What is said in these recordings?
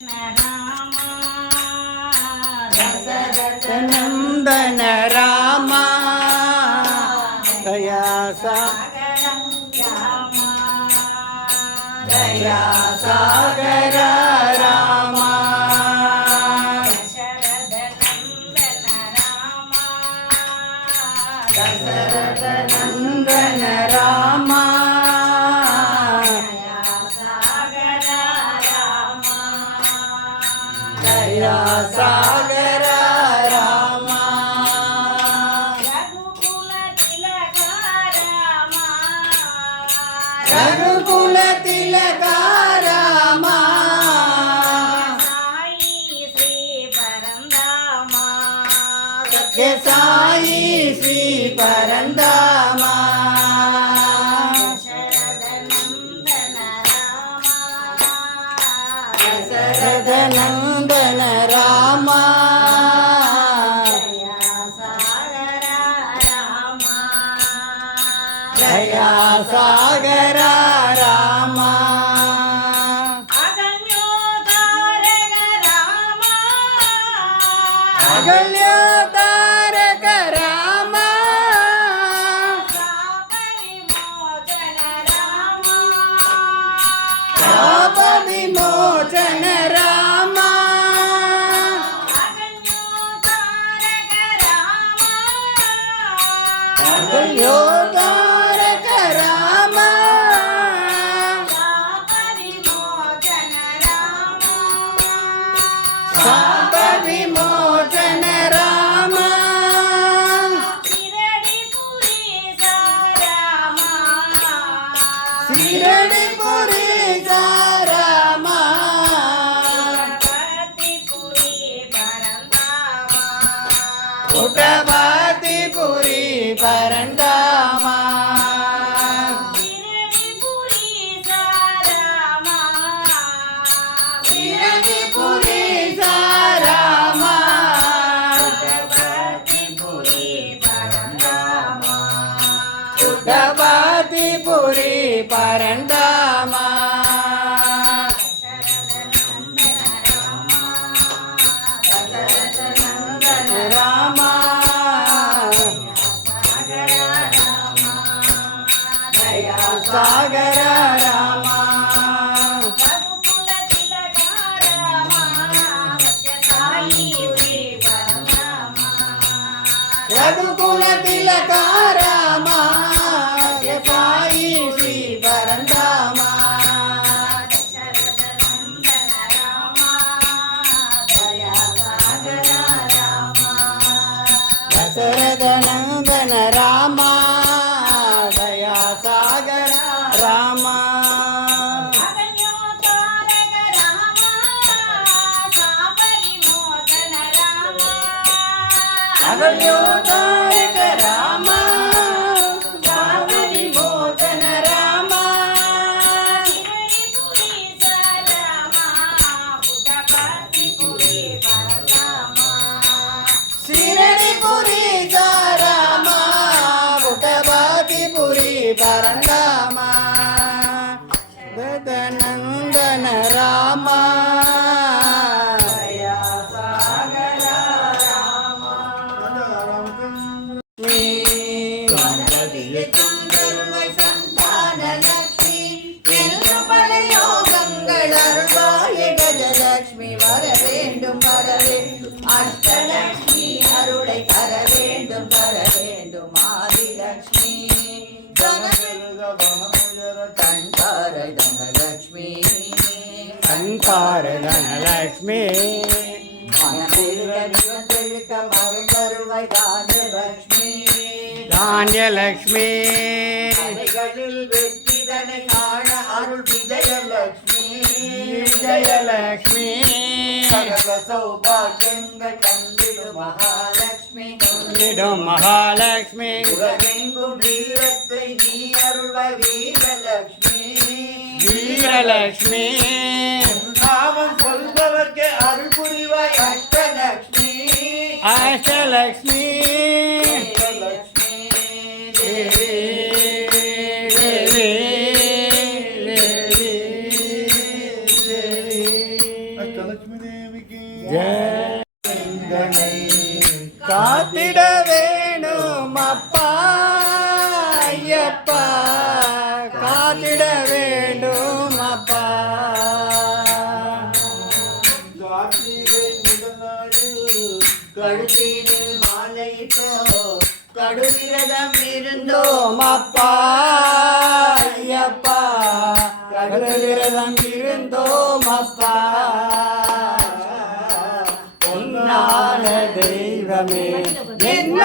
రామా దయా సాగర రామ. అగల్యో తారక రామ. పాప పూరి పరందామా. సాగర రామ. But you மனதிருக்க மருந்தருவாய் தானியலட்சுமி தானியலட்சுமி கலைகளில் வெற்றிதனை காண அருள் விஜயலட்சுமி விஜயலட்சுமி சகல சௌபாகியங்கள் தந்திடும் மகாலட்சுமி மகாலட்சுமி உலகெங்கும் வீரத்தை நீ அருள்வாய் நாமம் சொல்பவர்க்கு அருள் புரிவாய் அஷ்டலக்ஷ்மி. அஷ்டலக்ஷ்மி. இருந்தோம் அப்பா ஐயப்பா. பிரகல விரதம் இருந்தோம் அப்பா பொன்னான தெய்வமே. என்ன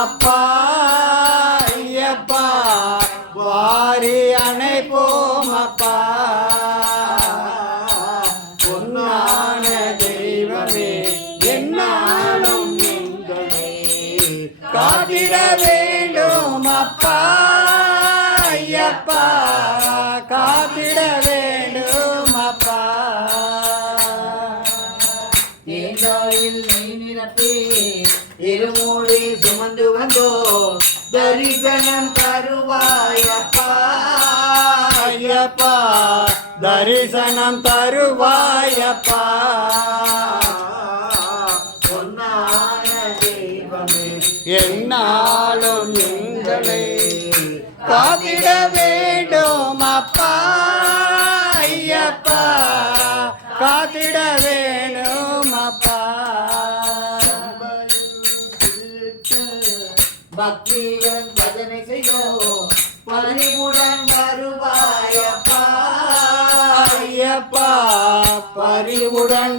அப்பா தரிசனம் தருவாயப்பா ஐயப்பா. தரிசனம் தருவாயப்பா. பொன்னான தெய்வமே என்னாலும் எங்களை காத்திடவே பறிவுடன்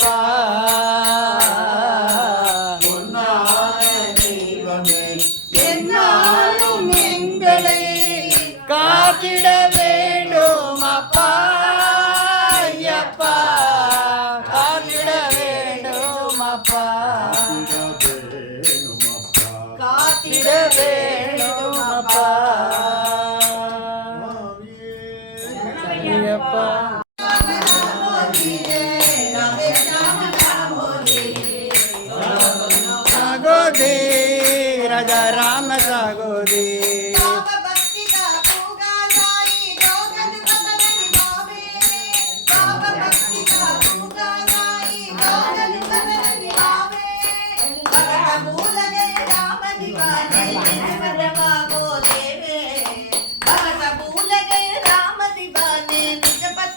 பா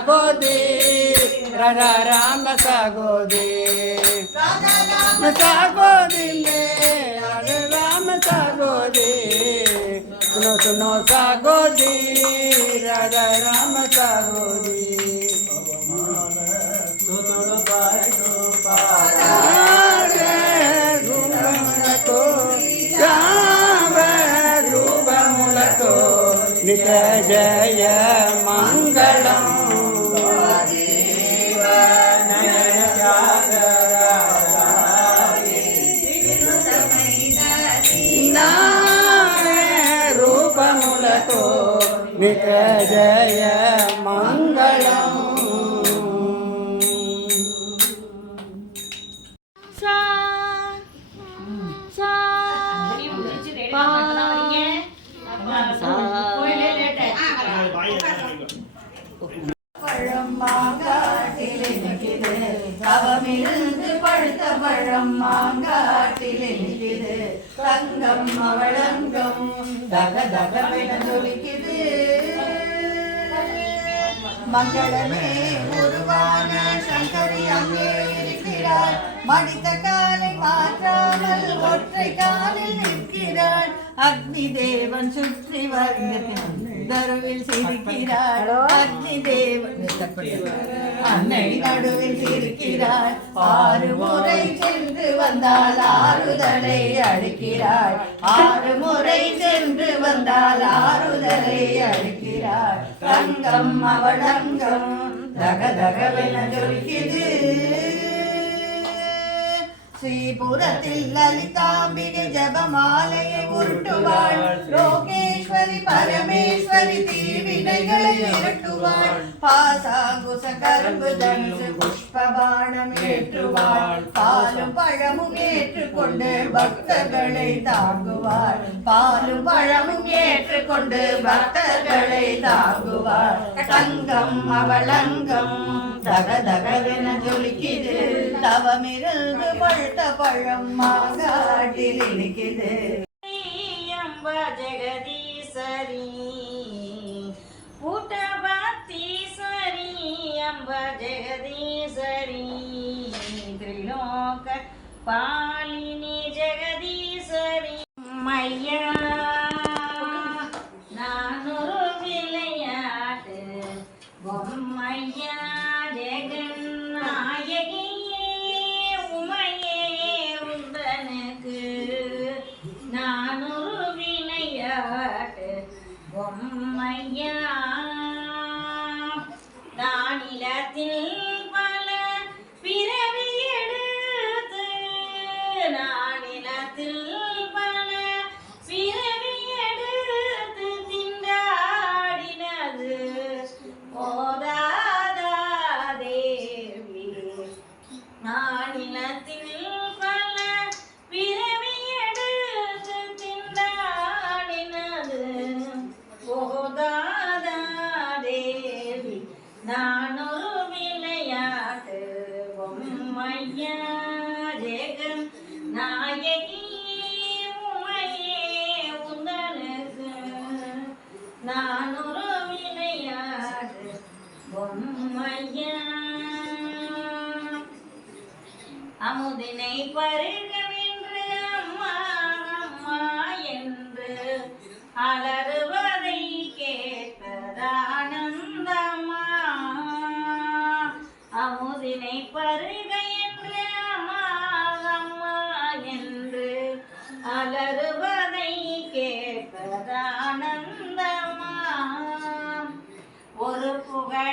సాగోది. రాధా రామ సాగోది. సాగోది రాధే రామ సాగోది. సునో సునో సాగోది. రాధా రామ సాగోది. సుతుడు పాడు పాడు నిత జయ మంగళం. மிக ஜய மங்களம் அவமிருந்து பழுத்த பழம் மாங்காட்டில் நிற்கிறது தங்கம் அவளங்கம். தக தகவென ஜொலிக்குது மங்களமே உருவான சங்கரி அங்கே இருக்கிறார். மடித்த காலை மாற்றாமல் ஒற்றை காலில் நிற்கிறார். அக்னி தேவன் சுற்றி வந்து தருவில் சிரிக்கிறாள் அக்னி தேவன். அன்னை நடுவில் சிரிக்கிறாள் ஆறு முறை சென்று வந்தால் ஆறுதலை அளிக்கிறாள் ஆறு முறை சென்று வந்தால் ஆறுதலை அளிக்கிறாள் தங்கம் அவளங்கம் தக தகவென ஜொலிக்குது ஸ்ரீபுரத்தில் லலிதாம்பிகை ஜபமாலையை உருட்டுவாள். லோகேஸ்வரி பரமேஸ்வரி தீவினைகளை இரட்டுவாள் பாசாங்குச கரும்பு தனுசு புஷ்பபாணம் ஏற்றுவாள். பாலும் பழமும் ஏற்றுக்கொண்டு பக்தர்களை தாங்குவாள். பாலும் பழமும் ஏற்றுக்கொண்டு பக்தர்களை தாங்குவாள். தங்கம் அவளங்கம் தக தகவென ஜொலிக்குது. தவமிருந்து பழுத்த பழம் மாகாட்டில் இனிக்குது. அம்பா ஜெகதீசரி பூட்ட பக்தி சரி அம்பா ஜெகதீசரி திரிலோக பாலினி ஜெகதீசரி மையா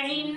rain